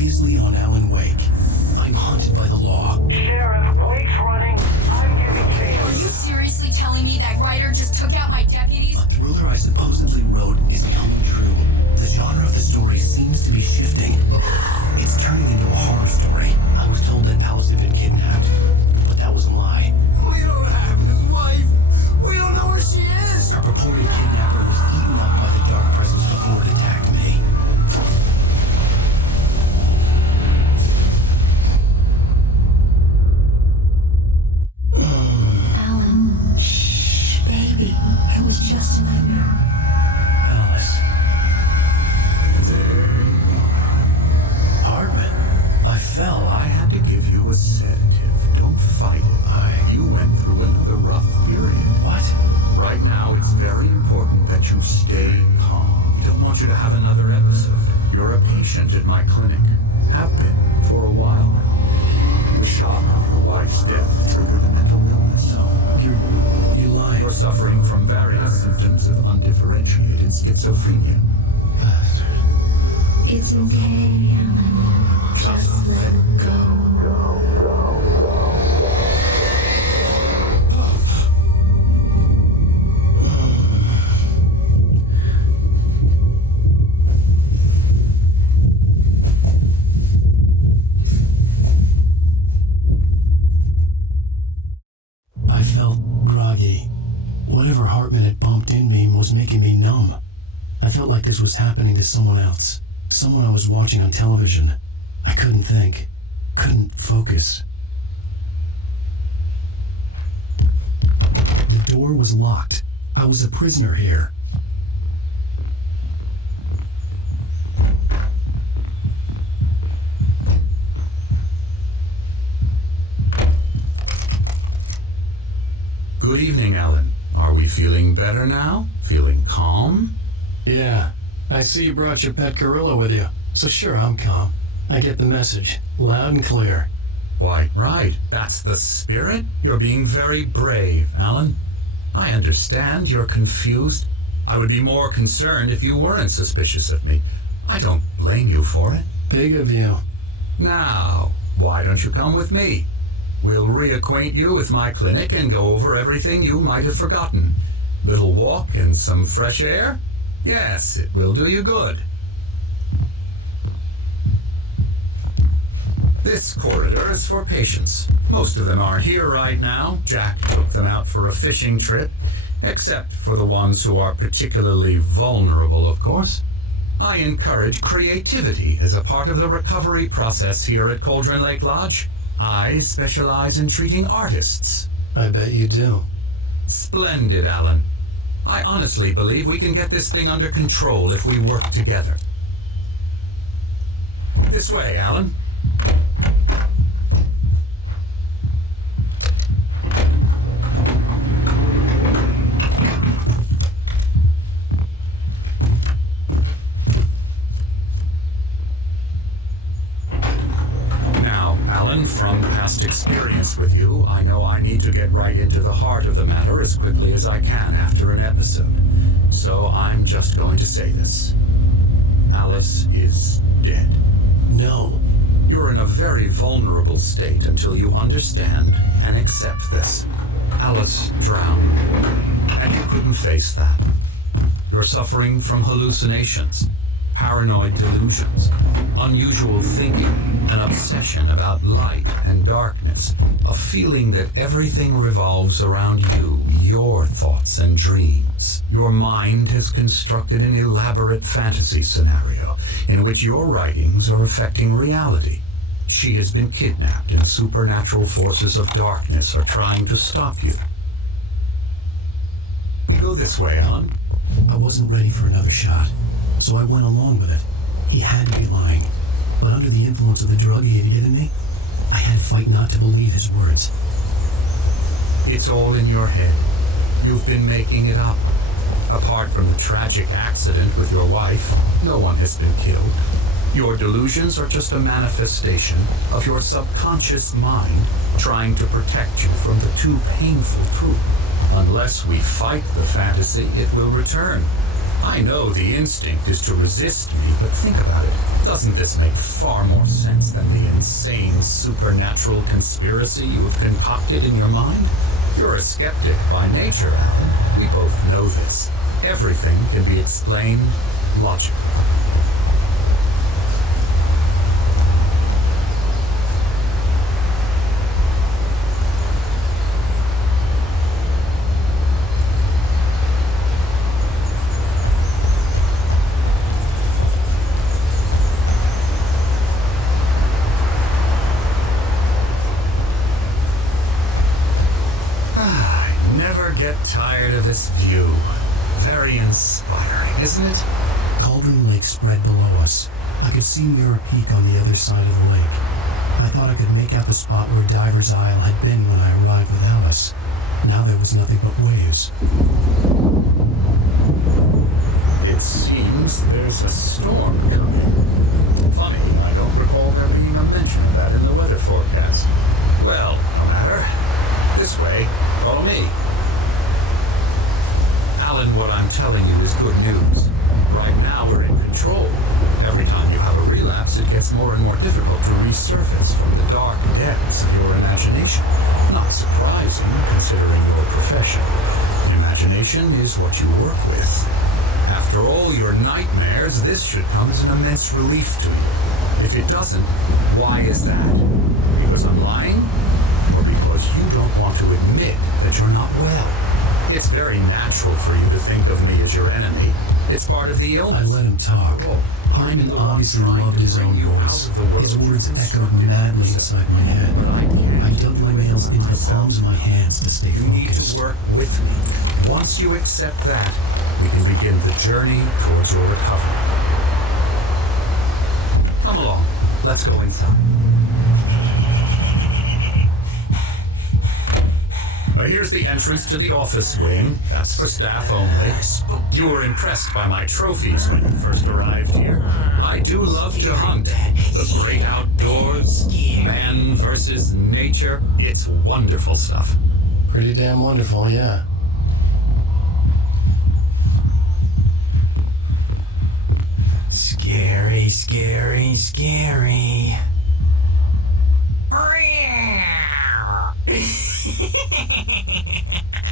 Previously on Alan Wake. I'm haunted by the law. Sheriff, Wake's running. I'm giving chase. Are you seriously telling me that writer just took out my deputies? A thriller I supposedly wrote is coming true. The genre of the story seems to be shifting. It's turning into a horror story. I was told that Alice had been kidnapped, but that was a lie. We don't have his wife. We don't know where she is. Our purported kidnapper was eaten up by the dark presence before it attacked me. Alan, shh, baby. It was just a nightmare. Alice. Hartman, I fell. I had to give you a sedative. Don't fight it. You went through another rough period. What? Right now, it's very important that you stay calm. We don't want you to have another episode. You're a patient at my clinic. Have been for a while now. The shock of your wife's death triggered a mental illness. No, you're lying. You're suffering from various symptoms of undifferentiated schizophrenia. Bastard. It's okay, Alan. Just let go. I felt groggy. Whatever Hartman had pumped in me was making me numb. I felt like this was happening to someone else. Someone I was watching on television. I couldn't think. Couldn't focus. The door was locked. I was a prisoner here. Good evening, Alan. Are we feeling better now? Feeling calm? Yeah, I see you brought your pet gorilla with you. So sure, I'm calm. I get the message, loud and clear. Why, right. That's the spirit. You're being very brave, Alan. I understand you're confused. I would be more concerned if you weren't suspicious of me. I don't blame you for it. Big of you. Now, why don't you come with me? We'll reacquaint you with my clinic and go over everything you might have forgotten. Little walk and some fresh air? Yes, it will do you good. This corridor is for patients. Most of them are here right now. Jack took them out for a fishing trip, except for the ones who are particularly vulnerable, of course. I encourage creativity as a part of the recovery process here at Cauldron Lake Lodge. I specialize in treating artists. I bet you do. Splendid, Alan. I honestly believe we can get this thing under control if we work together. This way, Alan. From past experience with you, I know I need to get right into the heart of the matter as quickly as I can after an episode. So I'm just going to say this. Alice is dead. No. You're in a very vulnerable state until you understand and accept this. Alice drowned, and you couldn't face that. You're suffering from hallucinations, paranoid delusions, unusual thinking, an obsession about light and darkness, a feeling that everything revolves around you, your thoughts and dreams. Your mind has constructed an elaborate fantasy scenario in which your writings are affecting reality. She has been kidnapped and supernatural forces of darkness are trying to stop you. We go this way, Alan. I wasn't ready for another shot, so I went along with it. He had to be lying, but under the influence of the drug he had given me, I had to fight not to believe his words. It's all in your head. You've been making it up. Apart from the tragic accident with your wife, no one has been killed. Your delusions are just a manifestation of your subconscious mind trying to protect you from the too painful truth. Unless we fight the fantasy, it will return. I know the instinct is to resist me, but think about it. Doesn't this make far more sense than the insane supernatural conspiracy you have concocted in your mind? You're a skeptic by nature, Alan. We both know this. Everything can be explained logically. Get tired of this view. Very inspiring, isn't it? Cauldron Lake spread below us. I could see Mirror Peak on the other side of the lake. I thought I could make out the spot where Diver's Isle had been when I arrived with Alice. Now there was nothing but waves. It seems there's a storm coming. Funny, I don't recall there being a mention of that in the weather forecast. Well, no matter. This way, follow me. Alan, what I'm telling you is good news. Right now we're in control. Every time you have a relapse, it gets more and more difficult to resurface from the dark depths of your imagination. Not surprising, considering your profession. Imagination is what you work with. After all your nightmares, this should come as an immense relief to you. If it doesn't, why is that? Because I'm lying? Or because you don't want to admit that you're not well? It's very natural for you to think of me as your enemy. It's part of the illness. I let him talk. Hyman obviously loved his own voice. His words echoed madly inside my head. I dug my nails into the palms of my hands to stay focused. You need to work with me. Once you accept that, we can begin the journey towards your recovery. Come along. Let's go inside. Here's the entrance to the office wing. That's for staff only. You were impressed by my trophies when you first arrived here. I do love to hunt. The great outdoors, man versus nature. It's wonderful stuff. Pretty damn wonderful, yeah. Scary, scary, scary.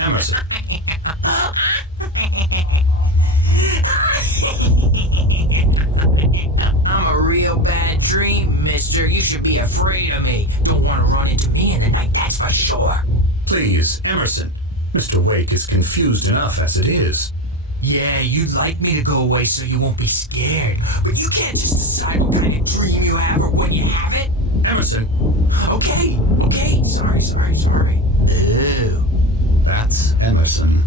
Emerson. I'm a real bad dream, mister. You should be afraid of me. Don't want to run into me in the night, that's for sure. Please, Emerson. Mr. Wake is confused enough as it is. Yeah, you'd like me to go away so you won't be scared. But you can't just decide what kind of dream you have or when you have it. Emerson. Okay. Sorry. Ew. That's Emerson.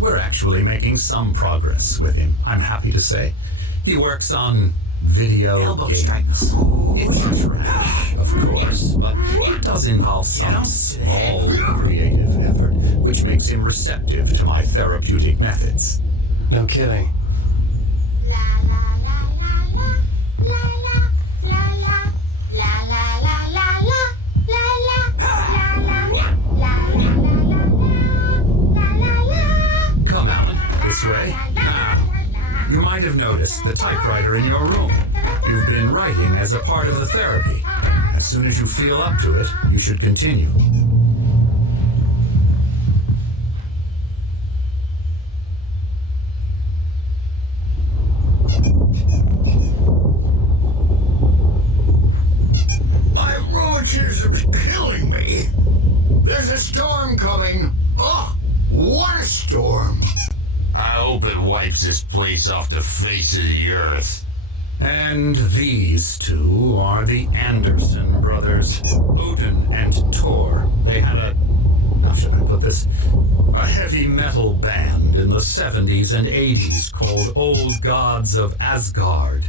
We're actually making some progress with him, I'm happy to say. He works on video Elbow games. strike. It's trash, of course, but it does involve some small creative effort, which makes him receptive to my therapeutic methods. No kidding. Come, Alan, this way. Now, you might have noticed the typewriter in your room. You've been writing as a part of the therapy. As soon as you feel up to it, you should continue. My rheumatism's killing me. There's a storm coming. Oh, what a storm. I hope it wipes this place off the face of the earth. And these two are the Anderson brothers, Odin and Thor. They had how should I put this? A heavy metal band in the 70s and 80s called Old Gods of Asgard.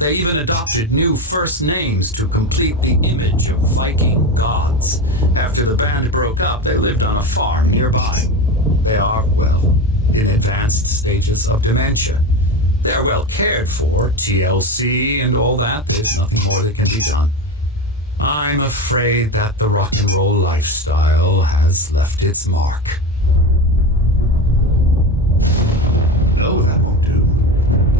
They even adopted new first names to complete the image of Viking gods. After the band broke up, they lived on a farm nearby. They are, well, in advanced stages of dementia. They're well cared for, TLC and all that. There's nothing more that can be done. I'm afraid that the rock and roll lifestyle has left its mark. No, that won't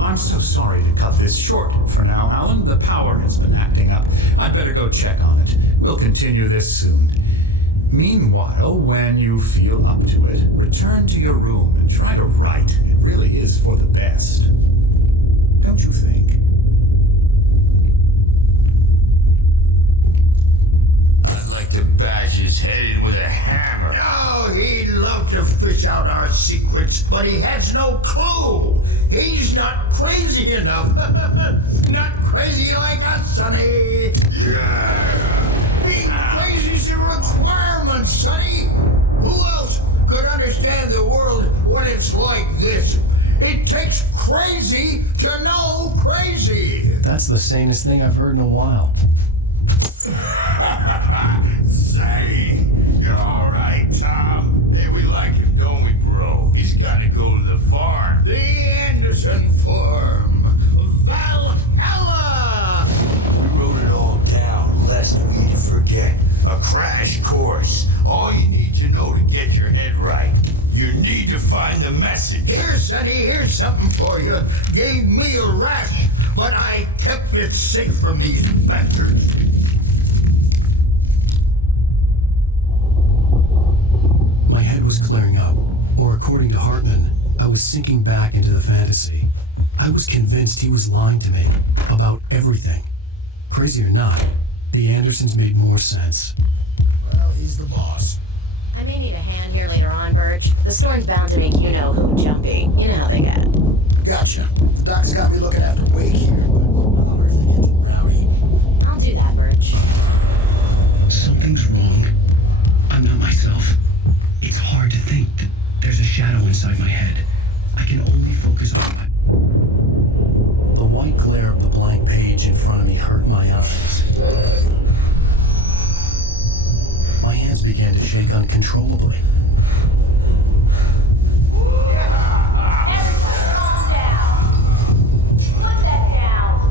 I'm so sorry to cut this short for now, Alan. The power has been acting up. I'd better go check on it. We'll continue this soon. Meanwhile, when you feel up to it, return to your room and try to write. It really is for the best. Don't you think? I'd like to bash his head in with a hammer. Oh, he'd love to fish out our secrets, but he has no clue. He's not crazy enough. Not crazy like us, Sonny. Yeah. Being crazy's a requirement, Sonny. Who else could understand the world when it's like this? It takes crazy to know crazy. That's the sanest thing I've heard in a while. Say, you're all right, Tom. Hey, we like him, don't we, bro? He's got to go to the farm. The Anderson Farm. Valhalla! We wrote it all down, lest we forget. A crash course. All you need to know to get your head right. You need to find the message. Here, Sonny, here's something for you. Gave me a rash, but I kept it safe from these bastards. My head was clearing up, or according to Hartman, I was sinking back into the fantasy. I was convinced he was lying to me about everything. Crazy or not, the Andersons made more sense. Well, he's the boss. I may need a hand here later on, Birch. The storm's bound to make you-know-who jumpy. You know how they get. Gotcha. The doc's got me looking after Wake here, but I'm early getting rowdy. I'll do that, Birch. Something's wrong. I'm not myself. It's hard to think that there's a shadow inside my head. I can only focus on my... The white glare of the blank page in front of me hurt my eyes. My hands began to shake uncontrollably. Everybody calm down. Put that down.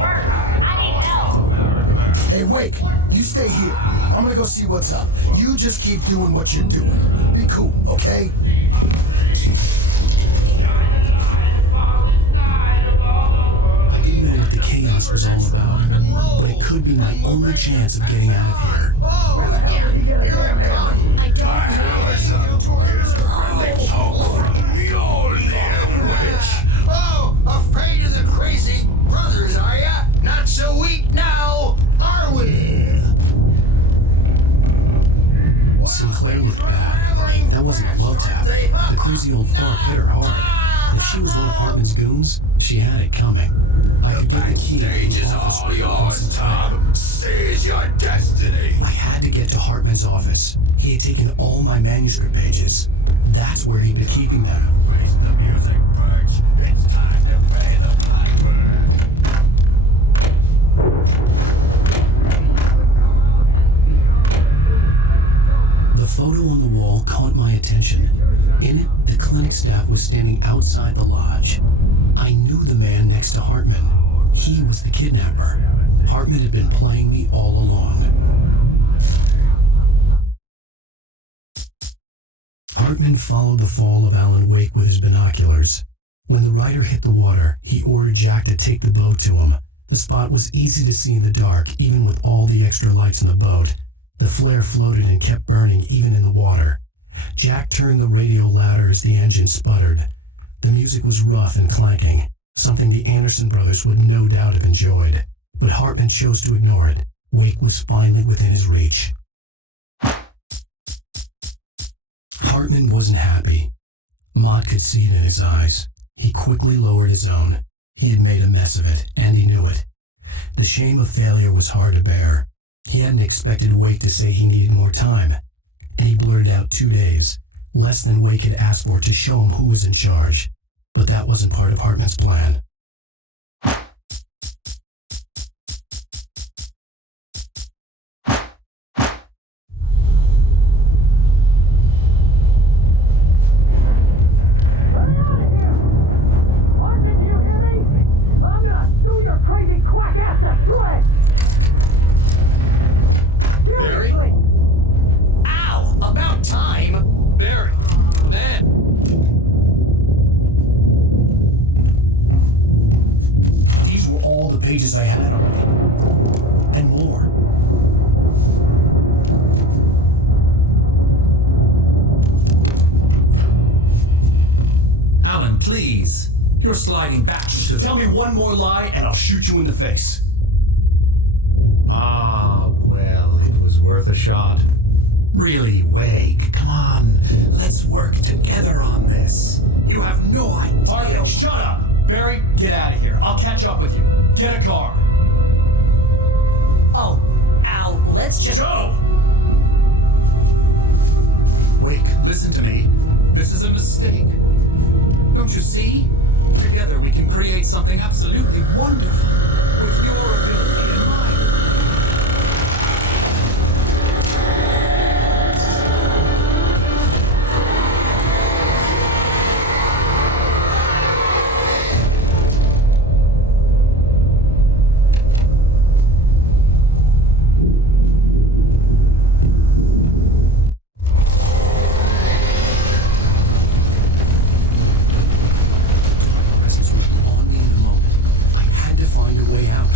Bert, I need help. Hey, Wake, you stay here. I'm gonna go see what's up. You just keep doing what you're doing. Be cool, okay? I didn't know what the chaos was all about, but it could be my only chance of getting out of here. Where the hell did he get a damn hammer? I don't know. Here's a friendly poke from Mjolnir, witch. Oh, afraid of the crazy brothers, are ya? Not so weak now, are we? Sinclair looked bad. That wasn't a love tap. The crazy old fart hit her hard. If she was one of Hartman's goons, she had it coming. I could get the key and Stage is the office all with yours, Tom. Seize your destiny. I had to get to Hartman's office. He had taken all my manuscript pages. That's where he'd been keeping them. Face the music, Birch. It's time to pay the piper. The photo on the wall caught my attention. In it, the clinic staff was standing outside the lodge. I knew the man next to Hartman. He was the kidnapper. Hartman had been playing me all along. Hartman followed the fall of Alan Wake with his binoculars. When the rider hit the water, he ordered Jack to take the boat to him. The spot was easy to see in the dark, even with all the extra lights in the boat. The flare floated and kept burning even in the water. Jack turned the radio louder as the engine sputtered. The music was rough and clanking, something the Anderson brothers would no doubt have enjoyed. But Hartman chose to ignore it. Wake was finally within his reach. Hartman wasn't happy. Mott could see it in his eyes. He quickly lowered his own. He had made a mess of it, and he knew it. The shame of failure was hard to bear. He hadn't expected Wake to say he needed more time, and he blurted out 2 days, less than Wake had asked for to show him who was in charge. But that wasn't part of Hartman's plan. You're sliding back into the... Tell me one more lie and I'll shoot you in the face. Ah, well, it was worth a shot. Really, Wake, come on. Let's work together on this. You have no idea. Hartman, shut up! Barry, get out of here. I'll catch up with you. Get a car. Oh, Al, let's just... Go! Wake, listen to me. This is a mistake. Don't you see? Together we can create something absolutely wonderful. With your ability and mine. Presence was on me in a moment. I had to find a way out.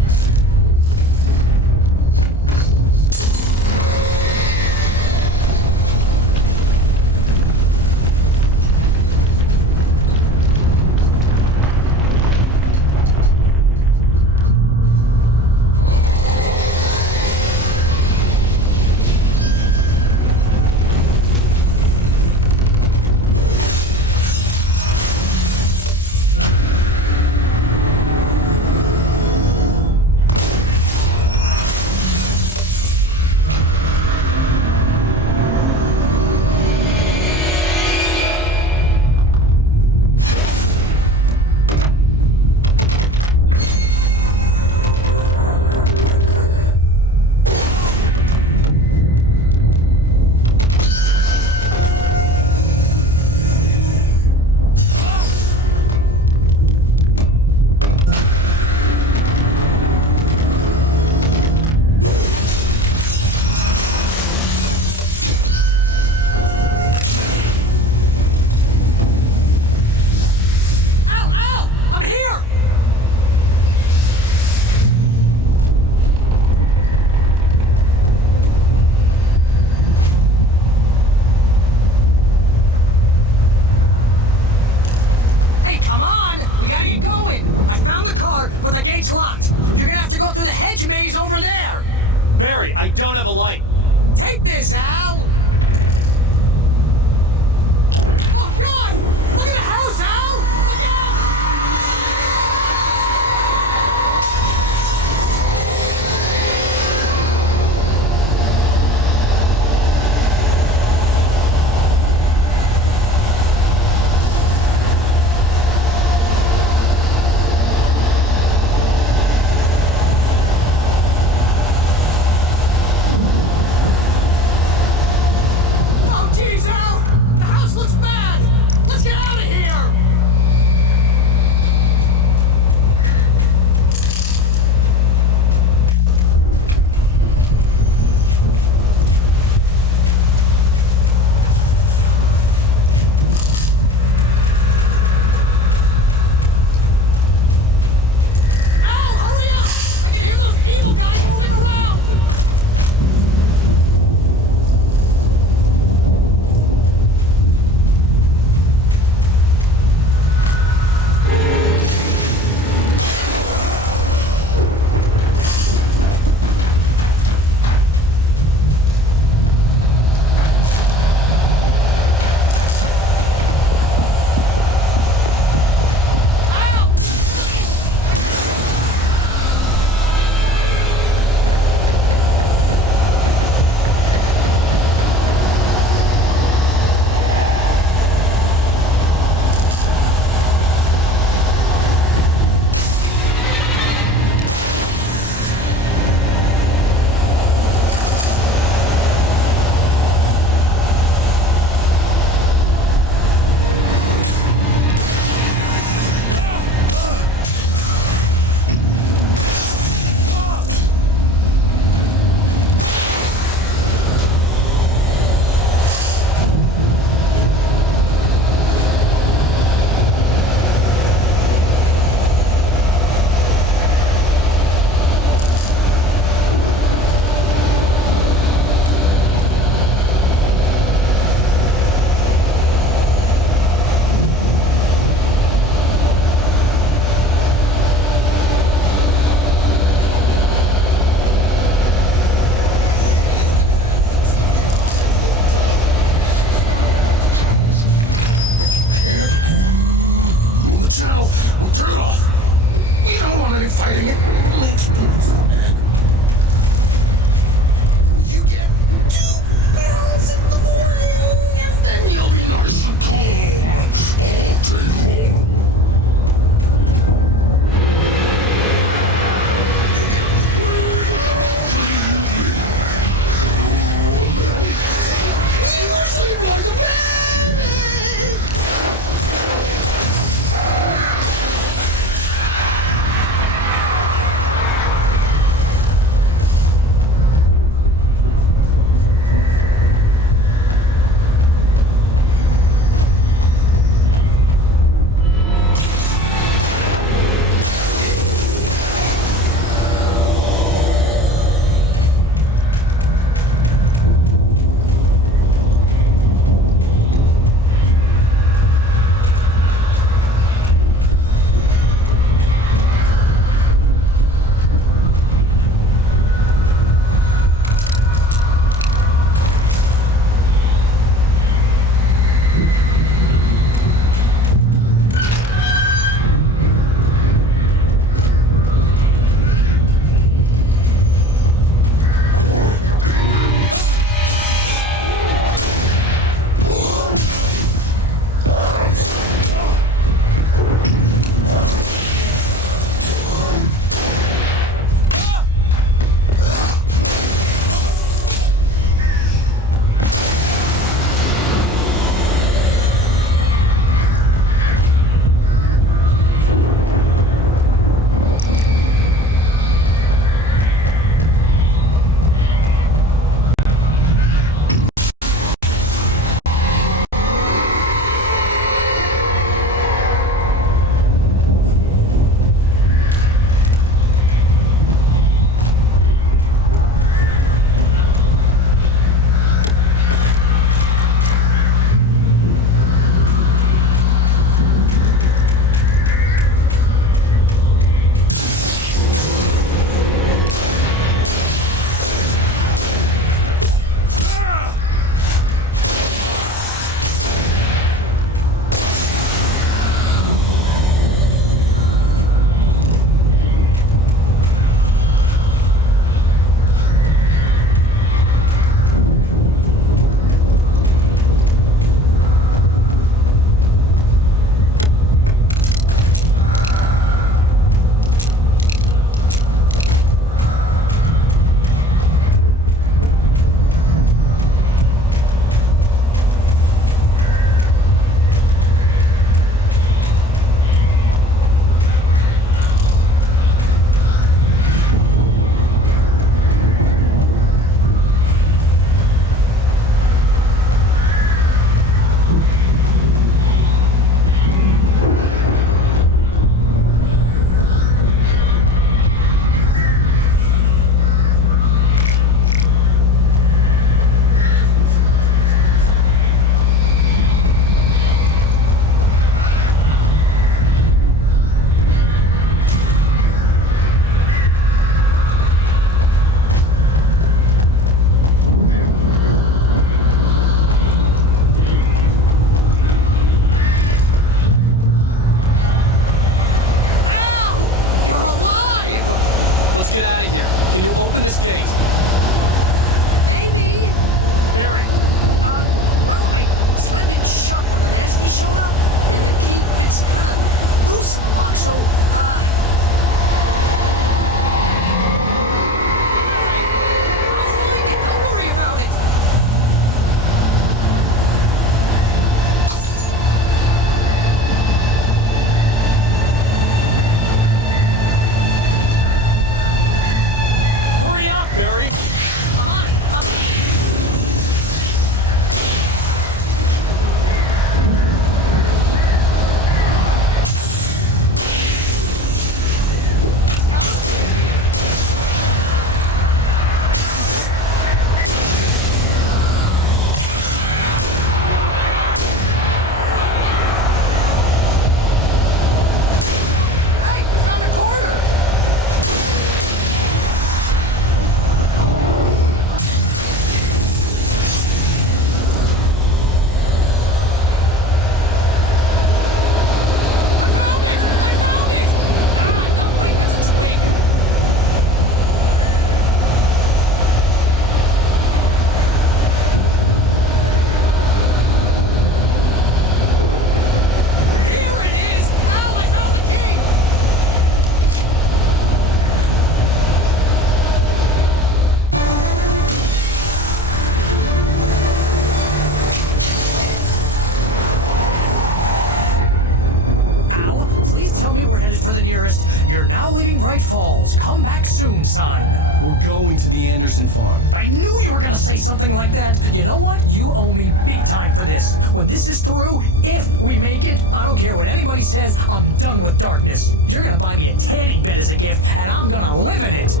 We're going to the Anderson farm. I knew you were gonna say something like that. You know what? You owe me big time for this. When this is through, if we make it, I don't care what anybody says, I'm done with darkness. You're gonna buy me a tanning bed as a gift, and I'm gonna live in it.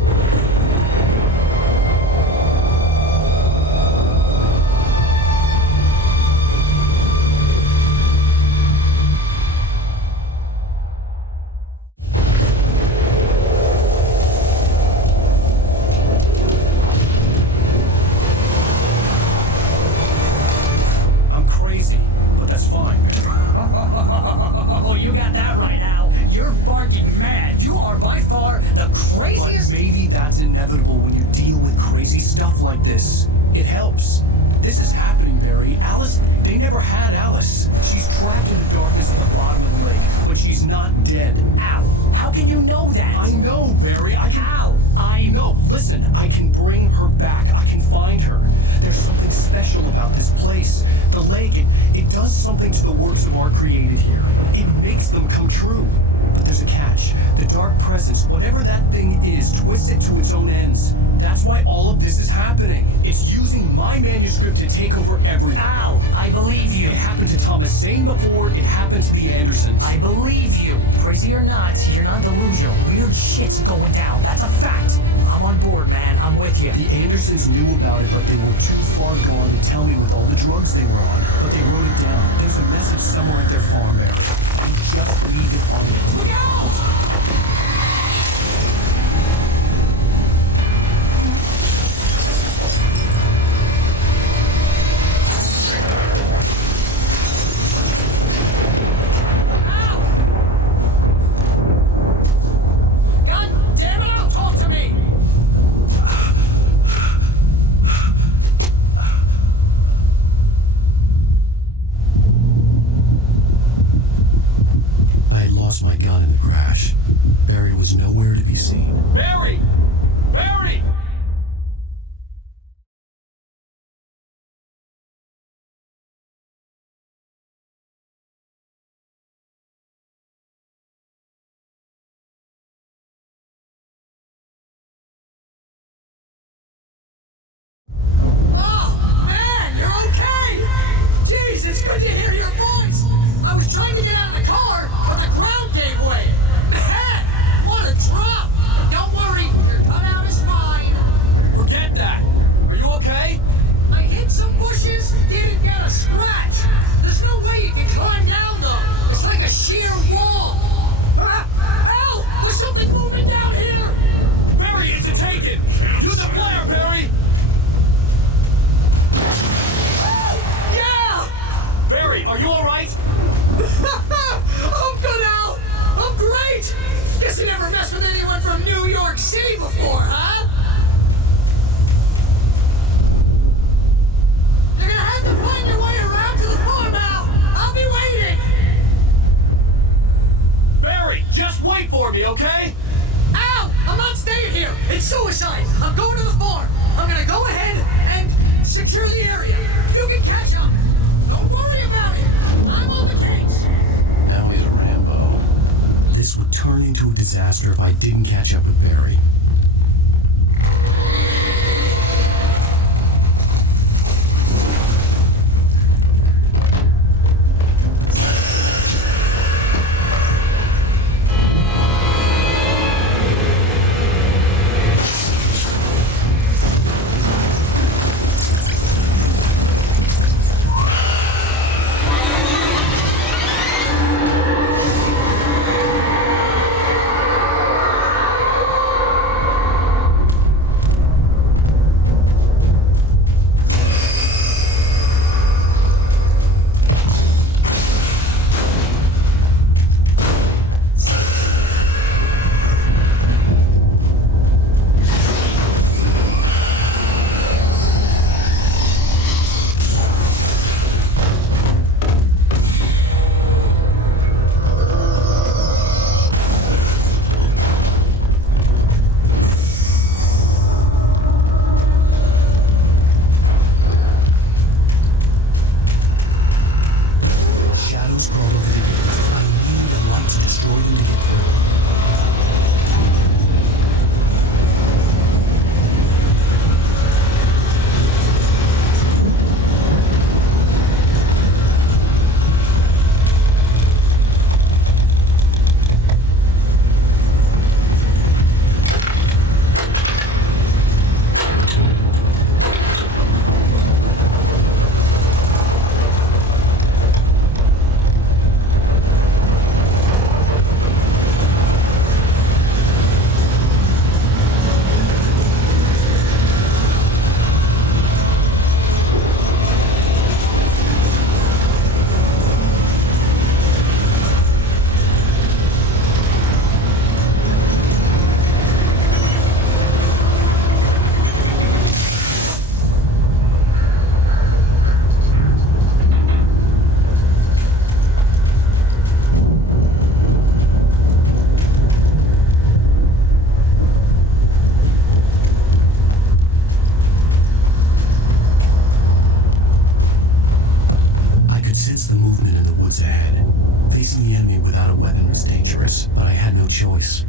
Oh, you got that right, Al. You're barking mad. You are by far the craziest. But maybe that's inevitable when you deal with crazy stuff like this. It helps. This is happening, Barry. Alice, they never had Alice. She's trapped in the darkness at the bottom of the lake, but she's not dead. Al, how can you know that? I know, Barry. Al, No, listen, I can bring her back. I can find her. There's something special about this place. The lake, it does something to the works of art created here. It makes them come true. But there's a catch. The dark presence, whatever that thing is, twists it to its own ends. That's why all of this is happening. It's using my manuscript to take over everything. Al, I believe you. It happened to Thomas Zane before, it happened to the Andersons. I believe you. Crazy or not, you're not delusional. Weird shit's going down. That's a fact. I'm on board, man. I'm with you. The Andersons knew about it, but they were too far gone to tell me with all the drugs they were on. But they wrote it down. There's a message somewhere at their farm, Barry. We just need to find it. Look out! My gun in the crash. Barry was nowhere to be seen. Barry! Barry! Oh, man, you're okay! Jeez, it's good to hear your voice! I was trying to get out of the car, but the ground gave way! Man, what a drop! Don't worry, your cutout is fine. Forget that! Are you okay? I hit some bushes, didn't get a scratch. There's no way you can climb down, though. It's like a sheer wall. Ow! There's something moving down here! Barry, it's a taken! Use a flare, Barry! Yeah! Barry, are you alright? I'm good, Al! I'm great! Guess you never messed with anyone from New York City before, huh? You're gonna have to find your way around to the farm, Al! I'll be waiting! Barry, just wait for me, okay? Al! I'm not staying here! It's suicide! I'm going to the farm! I'm gonna go ahead and secure the area! You can catch up! Don't worry about it! I'm on the case! Now he's a Rambo. This would turn into a disaster if I didn't catch up with Barry. Facing the enemy without a weapon was dangerous, but I had no choice.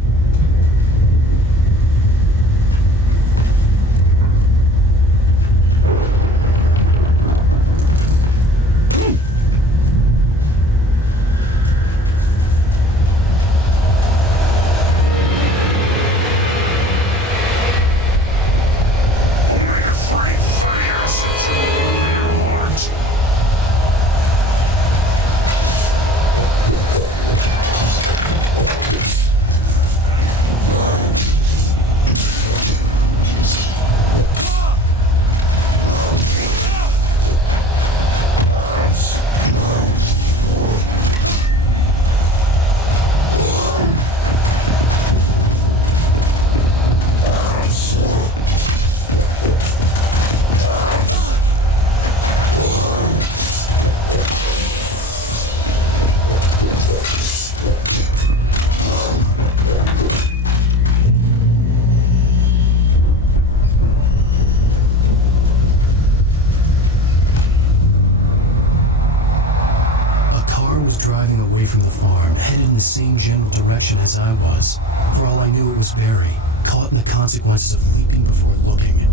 From the farm, headed in the same general direction as I was. For all I knew, it was Barry, caught in the consequences of leaping before looking.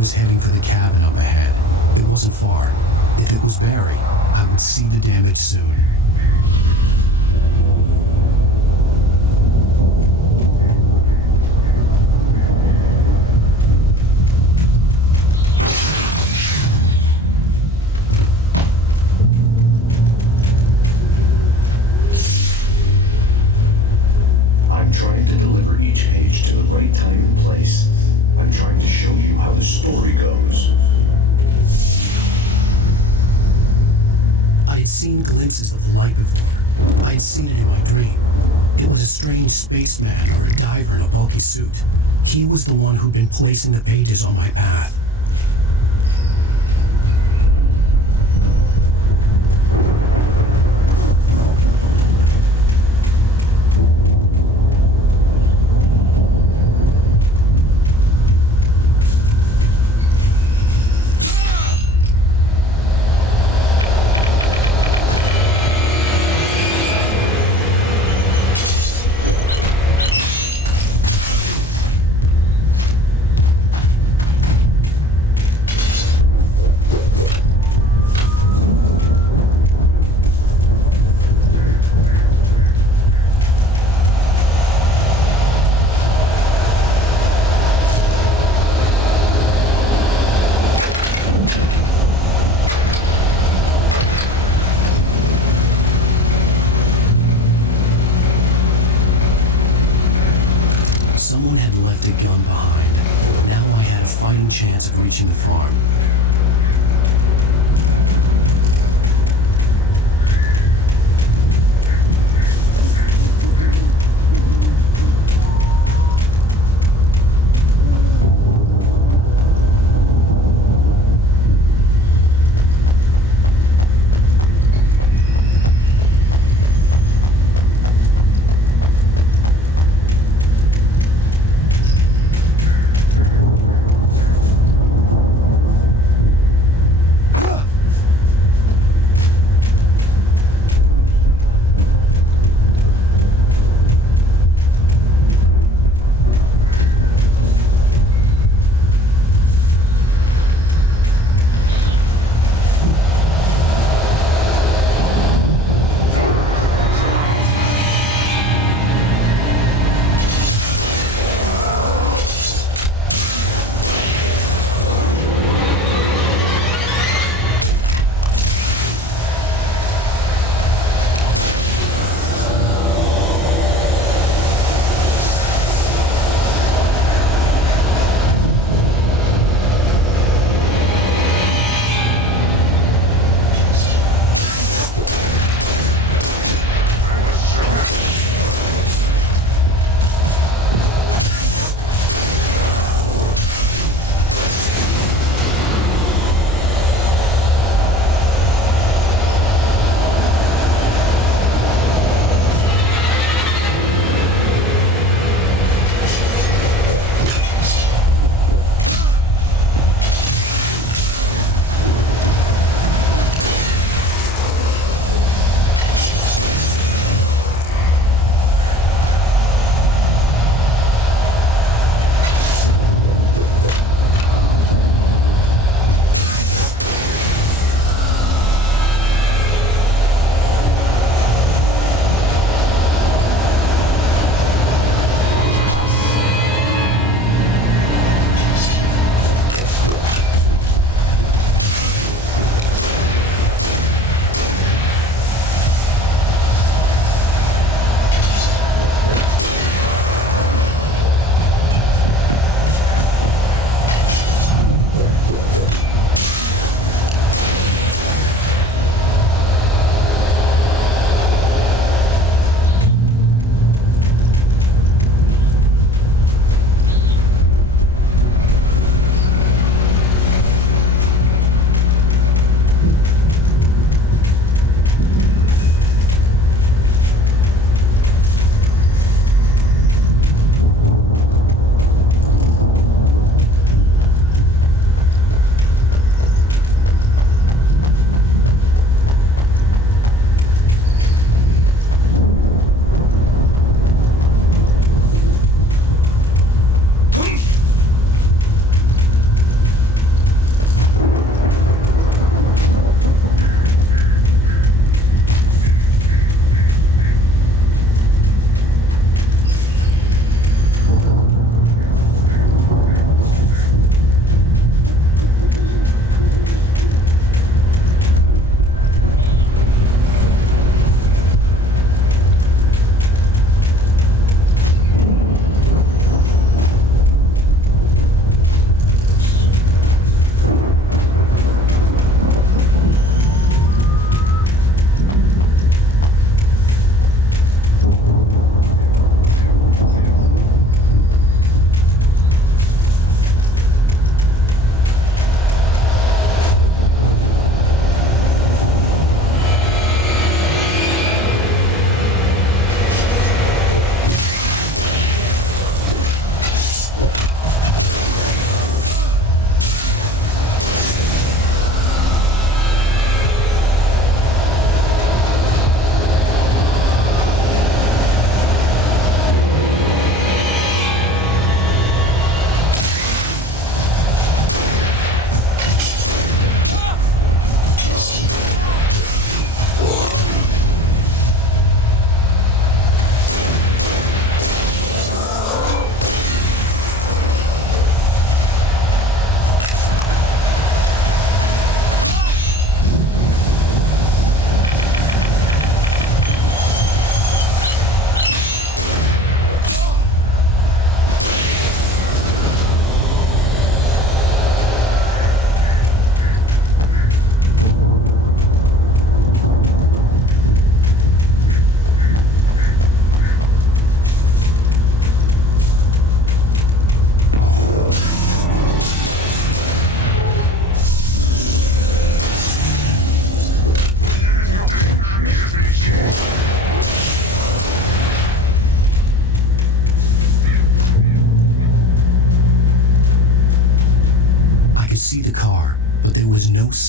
Was heading for the cabin up ahead. It wasn't far. If it was Barry, I would see the damage soon. I'm trying to deliver each page to the right time and place. I'm trying to show you how the story goes. I had seen glimpses of the light before. I had seen it in my dream. It was a strange spaceman or a diver in a bulky suit. He was the one who'd been placing the pages on my path. Left a gun behind. Now I had a fighting chance of reaching the farm.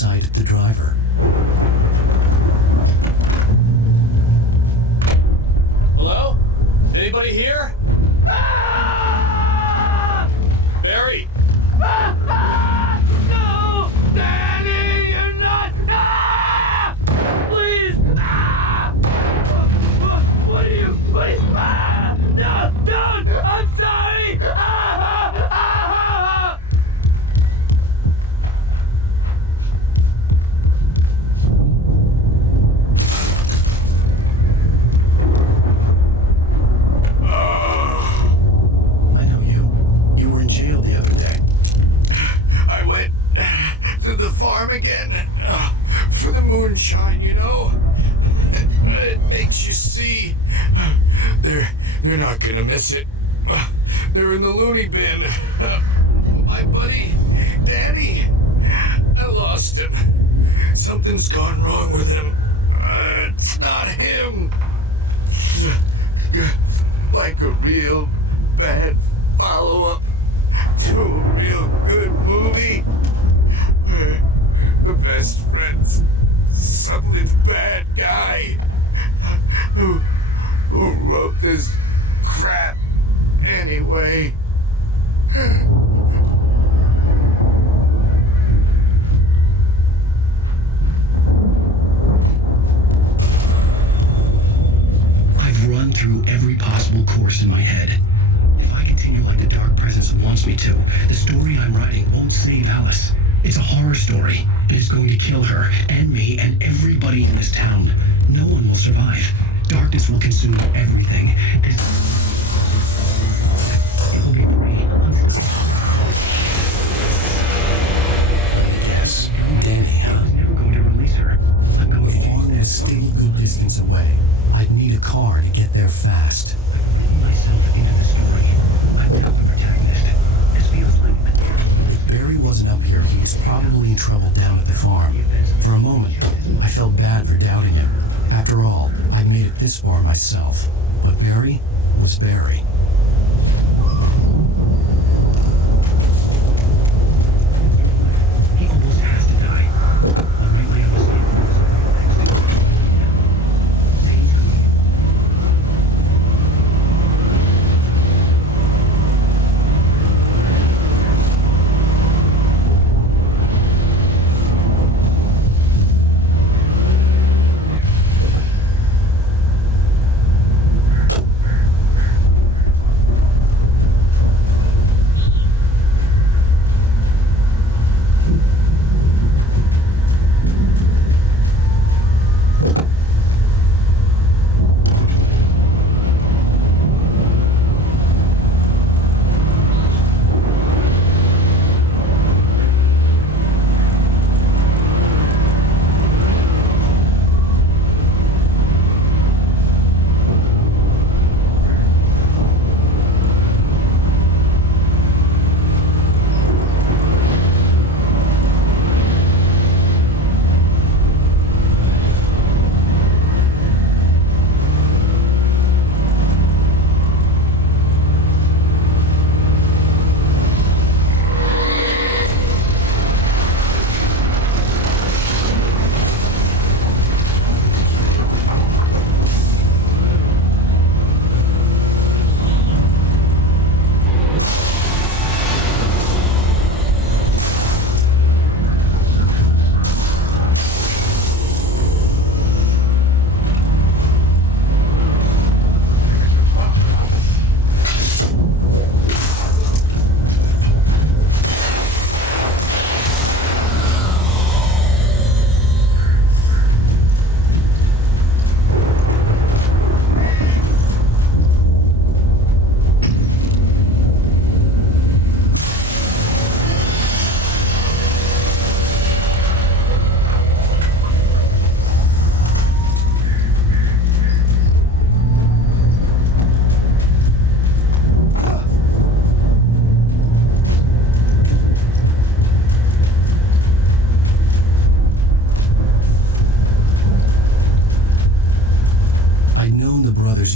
sight of the driver. Hello? Anybody here? Barry! No! Danny, you're not! Please! What are you? Please! No! Don't! I'm sorry! I know you. You were in jail the other day. I went to the farm again for the moonshine, you know. It makes you see. They're not gonna miss it. They're in the loony bin. My buddy, Danny, I lost him. Something's gone wrong with him. It's not him. Like a real bad follow-up to a real good movie. The best friend's suddenly the bad guy who wrote this crap anyway. I've run through every possible course in my head. If I continue like the Dark Presence wants me to, the story I'm writing won't save Alice. It's a horror story, and it's going to kill her, and me, and everybody in this town. No one will survive. Darkness will consume everything. It will be free. Yes, Danny, huh? I'm never going to release her. I'm going to farm was still a good distance away. I'd need a car to get there fast. I've written myself into the story. I'm now the protagonist. This feels like if Barry wasn't up here, he was probably in trouble down at the farm. For a moment, I felt bad for doubting him. After all, I'd made it this far myself. But Barry was Barry. He almost has to die. The right way of escape.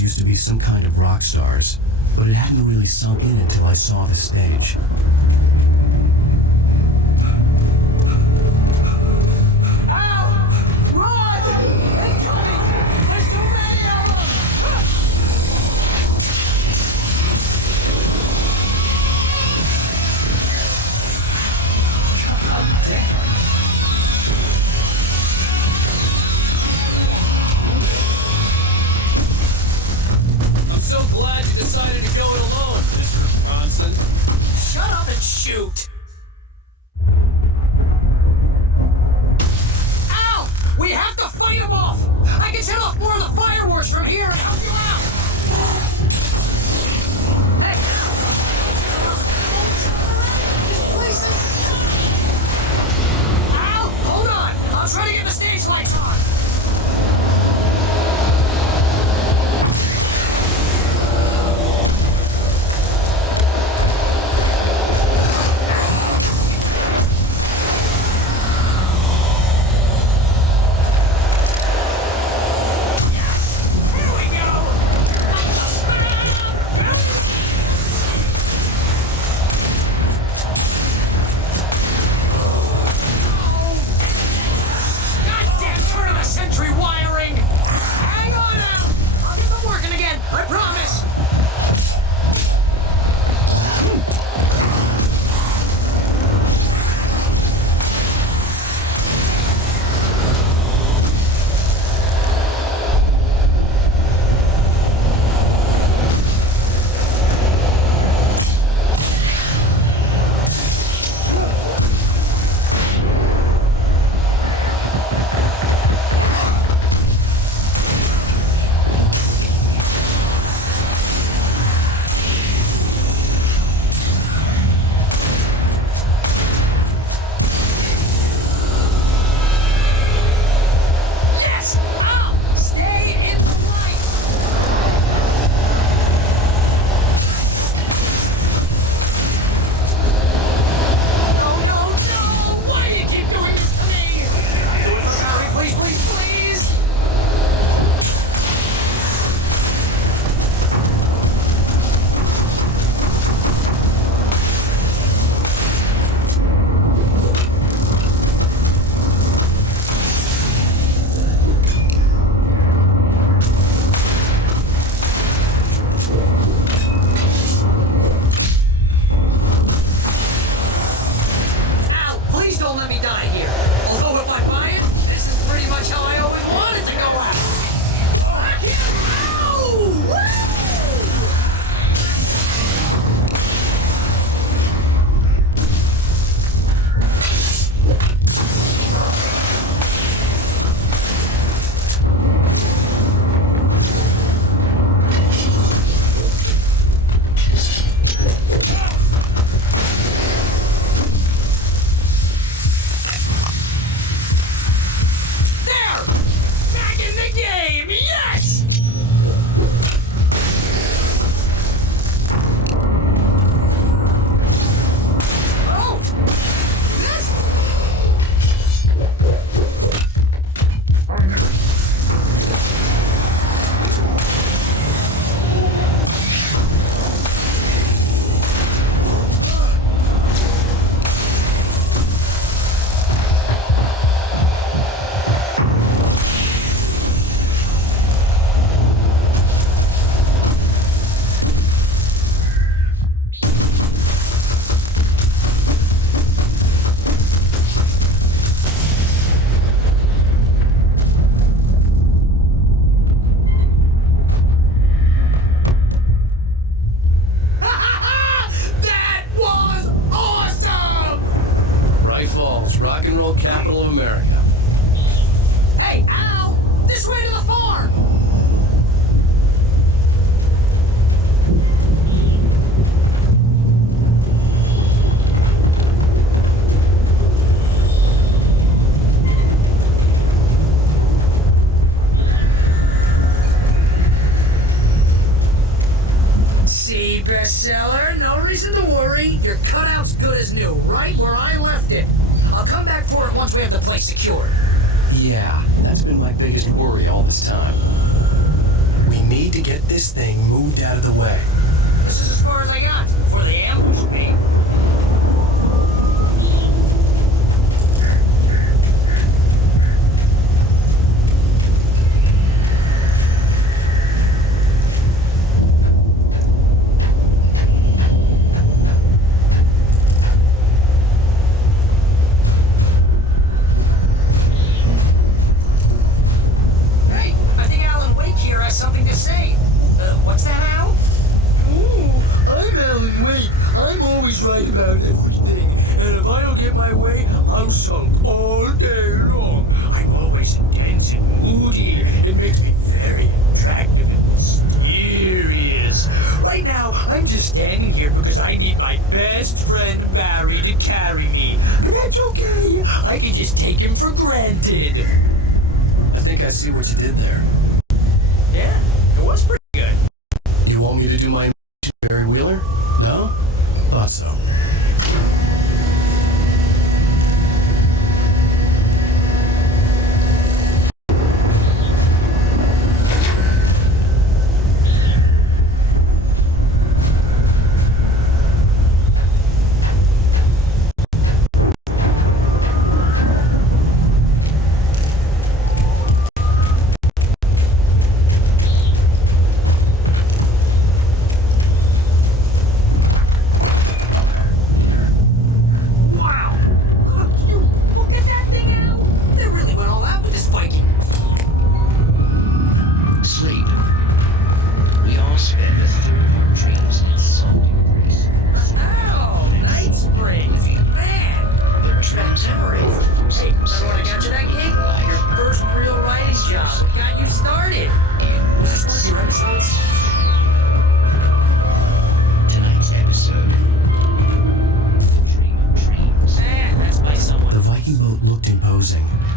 Used to be some kind of rock stars, but it hadn't really sunk in until I saw the stage. so glad you decided to go it alone, Mr. Bronson. Shut up and shoot! Ow! We have to fight them off! I can set off more of the fireworks from here and help you out! Hey! Ow! Hold on! I was trying to get the stage lights on! Capital of America. Hey, Al! This way to the farm! See, bestseller? No reason to worry. Your cutout's good as new, right where I left it. I'll come back for it once we have the place secured. Yeah, that's been my biggest worry all this time. We need to get this thing moved out of the way. This is as far as I got before they ambushed me. Something to say. What's that, Al? right about everything. And if I don't get my way, I'm sunk all day long. I'm always intense and moody. It makes me very attractive and mysterious. Right now, I'm just standing here because I need my best friend Barry to carry me. But that's okay. I can just take him for granted. I think I see what you did there. Yeah, it was pretty good. You want me to do my impression of Barry Wheeler? No? Thought so.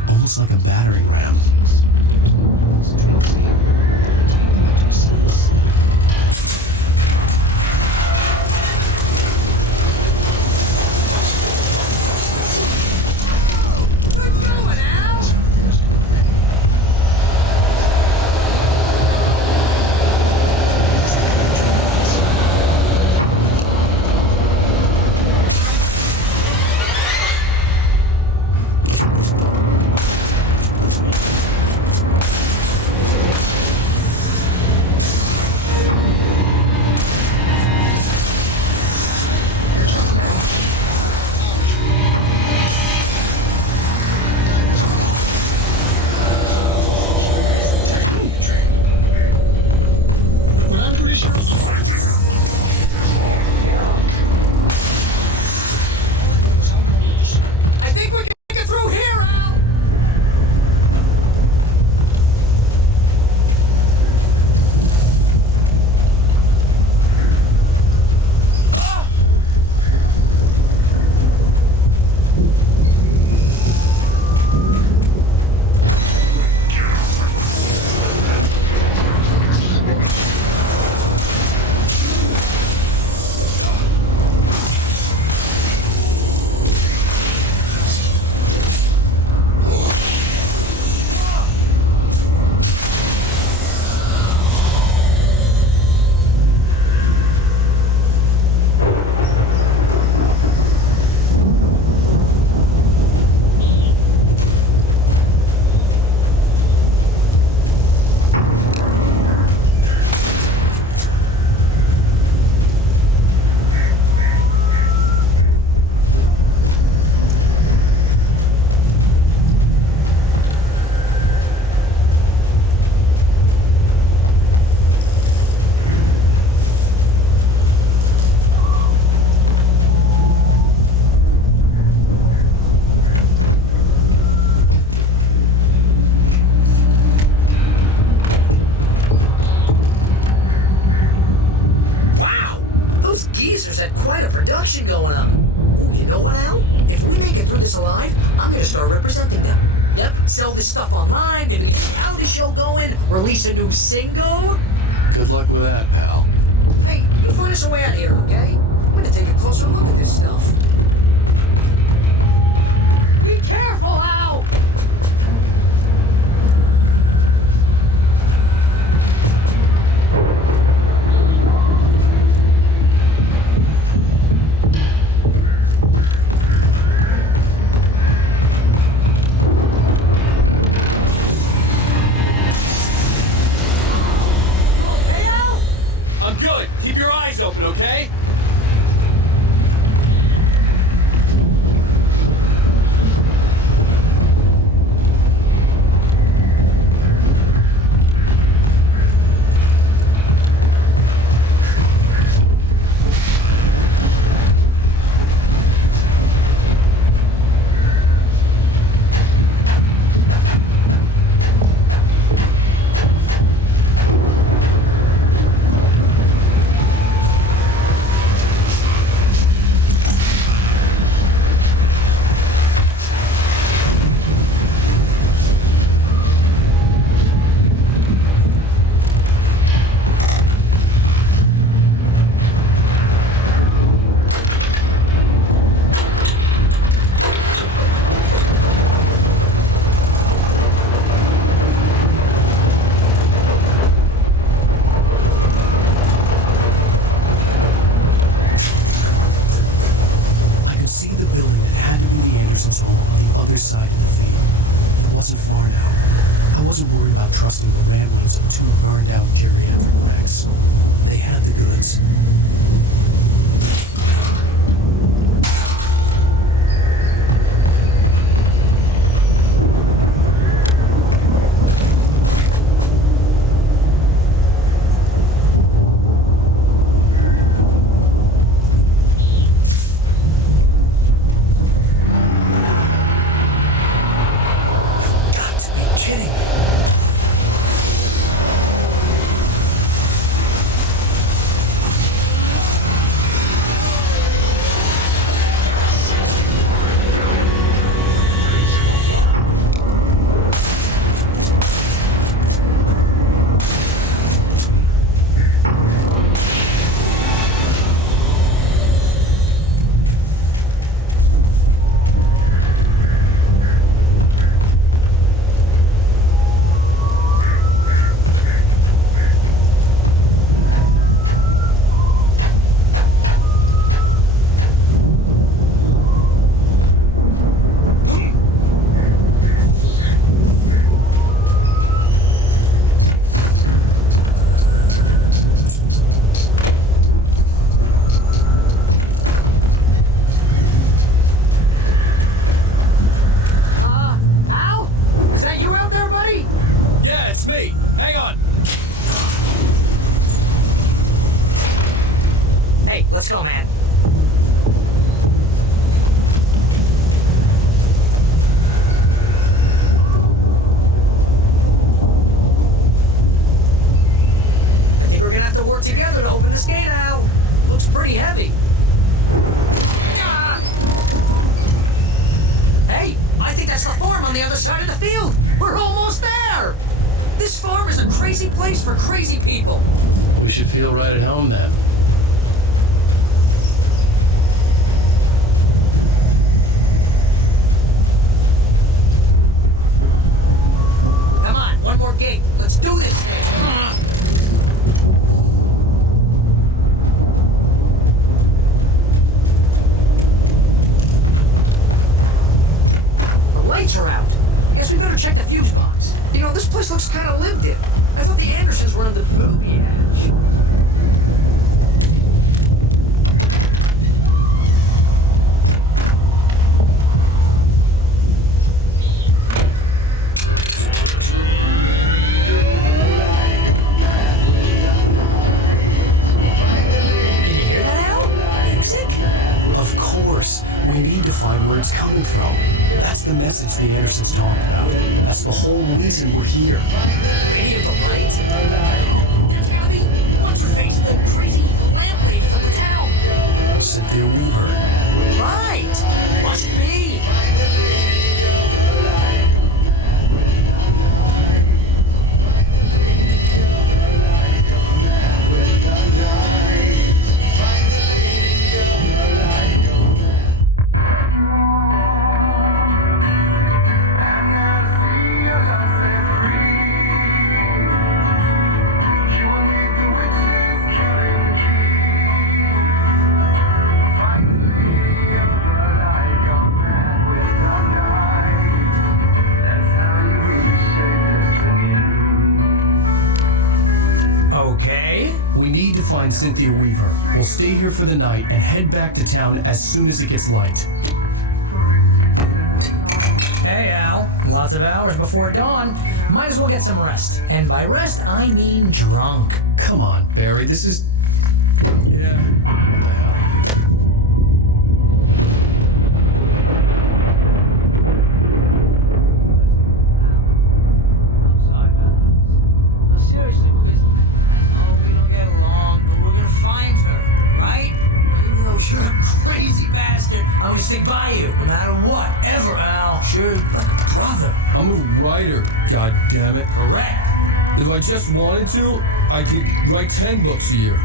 Almost like a battering ram. Going on. Ooh, you know what, Al? If we make it through this alive, I'm gonna start representing them. Yep, sell this stuff online, maybe get a reality show going, release a new single. Good luck with that, pal. Hey, you find us a way out of here, okay? I'm gonna take a closer look at this stuff. Be careful, Al! Open, okay? burned out geriatric wrecks. They had the goods. Let's go, man. I think we're gonna have to work together to open this gate out. Looks pretty heavy. Hey, I think that's the farm on the other side of the field. We're almost there. This farm is a crazy place for crazy people. We should feel right at home then. Come on, one more gate. Let's do this thing. The lights are out. I guess we better check the fuse box. You know, this place looks kind of lived in. I thought the Andersons were on the booby edge. Can you hear that, Al? Music? Of course. We need to find where it's coming from. That's the message the Andersons talked about. That's the whole reason we're here. Maybe of the light? There's gotta be what's her face, the crazy lamp lady from the town. Cynthia Weaver. Right! Must be. Okay. We need to find Cynthia Weaver. We'll stay here for the night and head back to town as soon as it gets light. Hey, Al. Lots of hours before dawn. Might as well get some rest. And by rest, I mean drunk. Come on, Barry, this is... Yeah, what the hell? I'm sorry about this. No, seriously, because I know we don't get along, but we're gonna find her, right? Even though you're a crazy bastard, I'm gonna stick by you, no matter what, ever, Al. Sure, like a brother. I'm a writer, god damn it. Correct. If I just wanted to, I could write 10 books a year.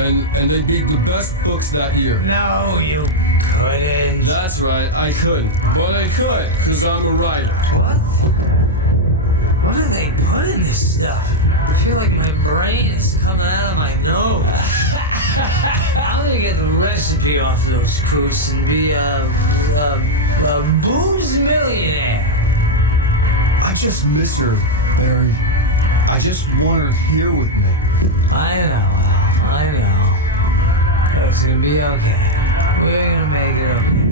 And they'd be the best books that year. No, you couldn't. That's right, I couldn't. But I could, because I'm a writer. What? What do they put in this stuff? I feel like my brain is coming out of my nose. I'm gonna get the recipe off those coofs and be a Boom's millionaire. I just miss her, Barry. I just want her here with me. I know, Al. I know. It's gonna be okay. We're gonna make it okay.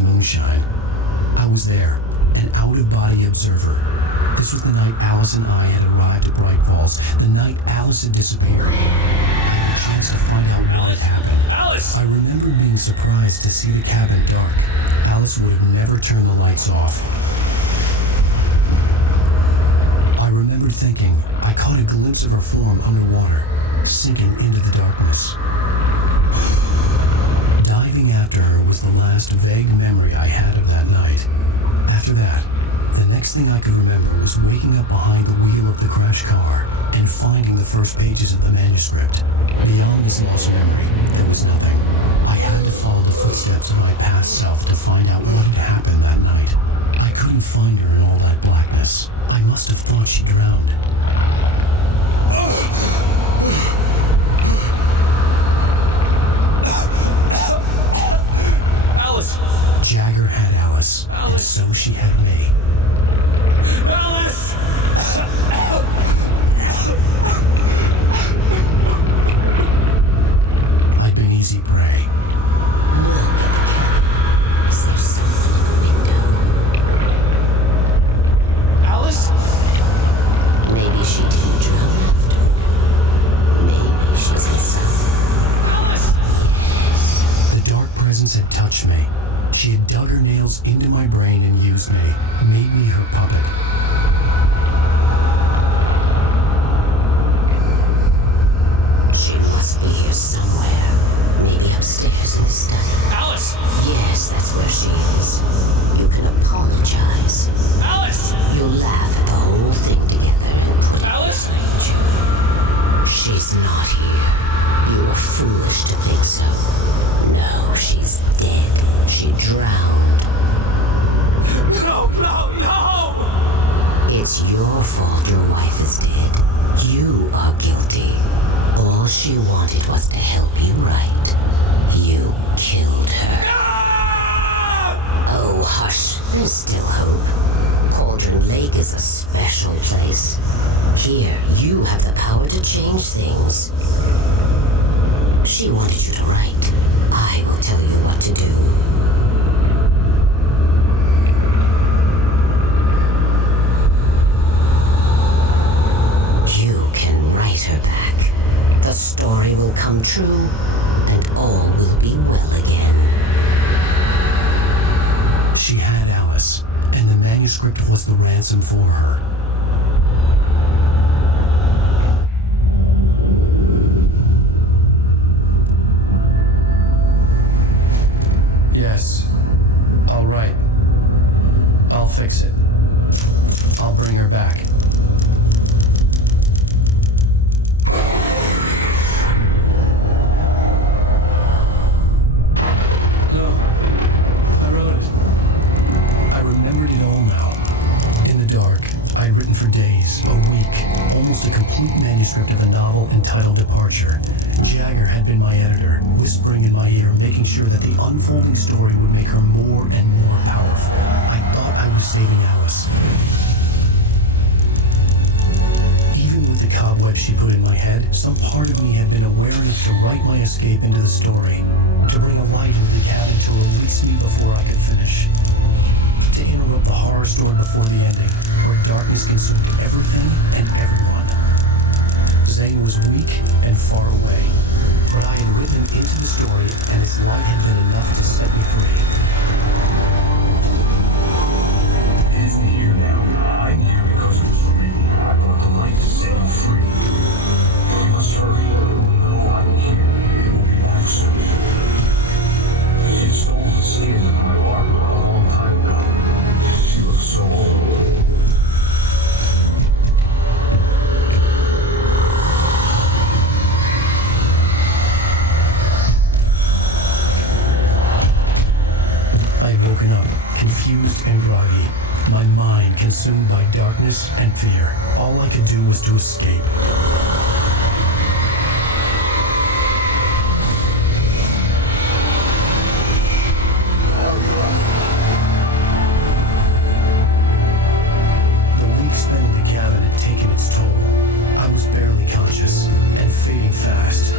Moonshine. I was there, an out-of-body observer. This was the night Alice and I had arrived at Bright Falls, the night Alice had disappeared. I had a chance to find out what had happened. Alice! I remembered being surprised to see the cabin dark. Alice would have never turned the lights off. I remembered thinking I caught a glimpse of her form underwater, sinking into the darkness. Diving after her was the last vague memory I had of that night. After that, the next thing I could remember was waking up behind the wheel of the crashed car and finding the first pages of the manuscript. Beyond this lost memory, there was nothing. I had to follow the footsteps of my past self to find out what had happened that night. I couldn't find her in all that blackness. I must have thought she drowned. Jagger had Alice, and so she had me. Alice! I'd been easy prey. Alice? Maybe she didn't drown after. Maybe she's inside. Alice! The dark presence had touched me. She had dug her nails into my brain and used me, made me her puppet. She must be here somewhere. Maybe upstairs in the study. Alice! Yes, that's where she is. You can apologize. Alice! You'll laugh at the whole thing together and put Alice? it behind you. She's not here. You were foolish to think so. No, she's dead. She drowned. No! It's your fault your wife is dead. You are guilty. All she wanted was to help you right. You killed her. Oh, hush. There's still hope. Cauldron Lake is a special place. Here, you have the power to change things. She wanted you to write. I will tell you what to do. You can write her back. The story will come true, and all will be well again. She had Alice, and the manuscript was the ransom for her. Yes. All right. I'll fix it. I'll bring her back. No. I wrote it. I remembered it all now. In the dark, I'd written for days, a week, almost a complete manuscript of a novel entitled Departure. Jagger had been my editor, whispering in my ear, making sure that the unfolding story would make her more and more powerful. I thought I was saving Alice. Even with the cobwebs she put in my head, some part of me had been aware enough to write my escape into the story, to bring a light into the cabin to release me before I could finish, to interrupt the horror story before the ending, where darkness consumed everything and everyone. Zane was weak and far away, but I had written him into the story, and his light had been enough to set me free. It isn't here now. I'm here because it was written. I brought the light to set you free. You must hurry. No, I'm here. It will be back soon. She stole the skin from my armor a long time ago. She looks so old. I had woken up, confused and groggy, my mind consumed by darkness and fear. All I could do was to escape. The week spent in the cabin had taken its toll. I was barely conscious and fading fast.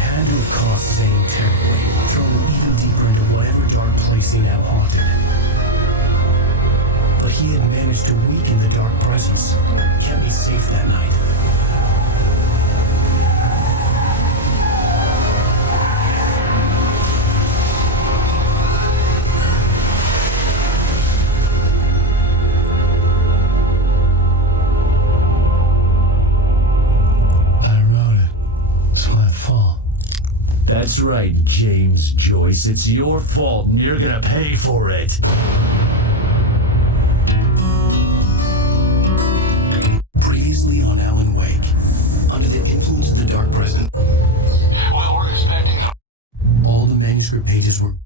Had to have cost Zane terribly, thrown him even deeper into whatever dark place he now haunted. But he had managed to weaken the dark presence, kept me safe that night. I wrote it. It's my fault. That's right, James Joyce. It's your fault, and you're gonna pay for it. Previously on Alan Wake, under the influence of the dark present. Well, we're expecting... All the manuscript pages were